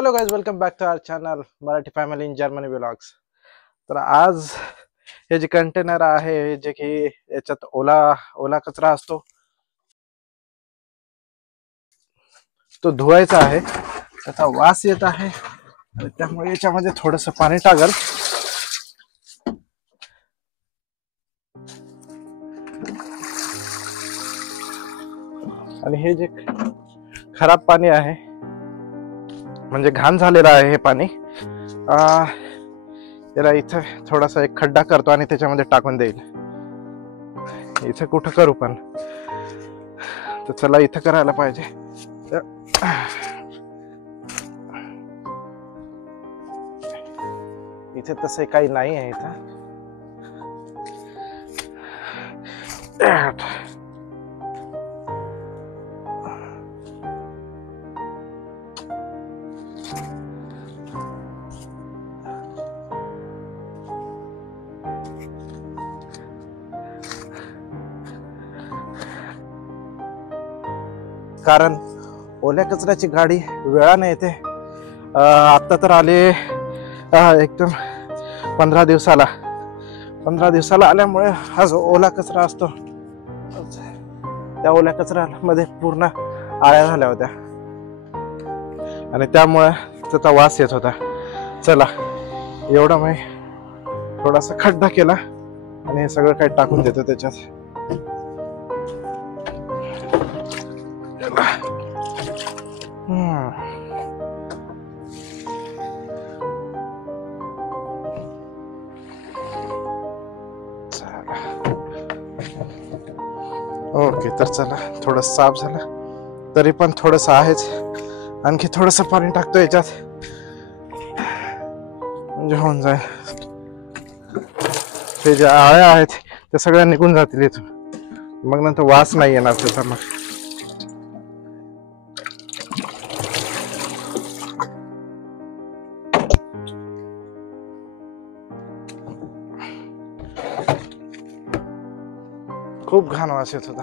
Hello guys, welcome back to our channel Marathi family in Germany vlogs. तर आज हे जे कंटेनर आहे जे की याच्यात ओला ओला कचरा असतो तो धुवायचा आहे. त्याचा वास येत आहे आणि त्यामुळे याच्यामध्ये थोडंसं पाणी टाकल. आणि हे जे खराब पाणी आहे म्हणजे घाण झालेलं आहे हे पाणी, त्याला इथं थोडासा एक खड्डा करतो आणि त्याच्यामध्ये टाकून देईल. इथं कुठं करू पण तर चला इथं करायला पाहिजे. इथे तसे काही नाही आहे इथं. कारण ओल्या कचऱ्याची गाडी वेळाने येते. आता तर आले एकदम 15 दिवसाला आल्यामुळे हा जो ओला कचरा असतो त्या ओल्या कचऱ्यामध्ये पूर्ण आळ्या झाल्या होत्या आणि त्यामुळे त्याचा वास येत होता. चला एवढा मी थोडासा खड्डा केला आणि हे सगळं काही टाकून देतो त्याच्यात. ओके, तर चला थोडं साफ झालं तरी पण थोडस आहेच. आणखी थोडस पाणी टाकतो याच्यात म्हणजे होऊन जाईल. ते ज्या आळ्या आहेत त्या सगळ्या निघून जातील इथून. मग नंतर वास नाही येणार त्याचा. मग खूप घाण वास येत होता.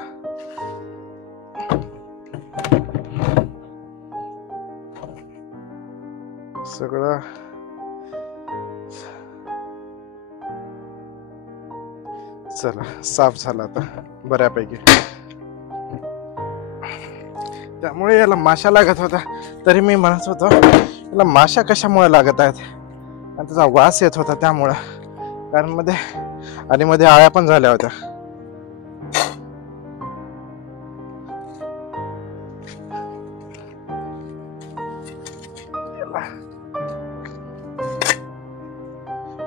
सगळं चला साफ झालं आता बऱ्यापैकी. त्यामुळे याला माशा लागत होता. तरी मी म्हणत होतो याला माशा कशामुळे लागत आहेत, आणि त्याचा वास येत होता त्यामुळं. कारण मध्ये आळ्या पण झाल्या होत्या.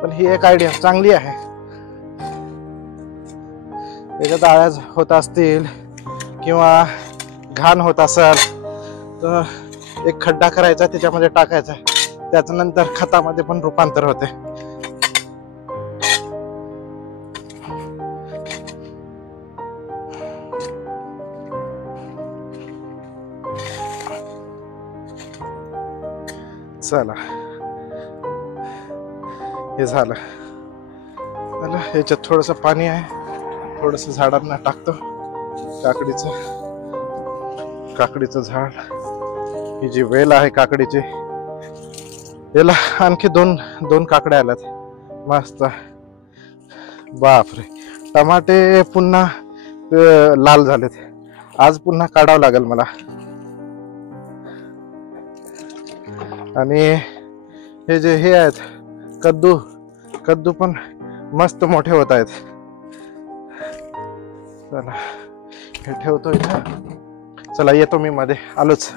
पण ही एक आयडिया चांगली आहे. त्याच्यात आळ्या होत असतील किंवा घाण होत असेल तर एक खड्डा करायचा, त्याच्यामध्ये टाकायचा, त्याच्या नंतर खतामध्ये पण रूपांतर होते. चला हे झालं. ह्याच्यात थोडस पाणी आहे, थोडस झाडांना टाकतो. काकडीचं झाड, ही जी वेल आहे काकडीची, याला आणखी दोन काकड्या आल्यात मस्त. बापरे, टमाटे पुन्हा लाल झालेत. आज पुन्हा काढावं लागेल मला. आणि हे जे हे आहेत कद्दू पण मस्त मोठे होत आहेत. चला हे ठेवतो इथं. चला येतो मी मध्ये, आलोच.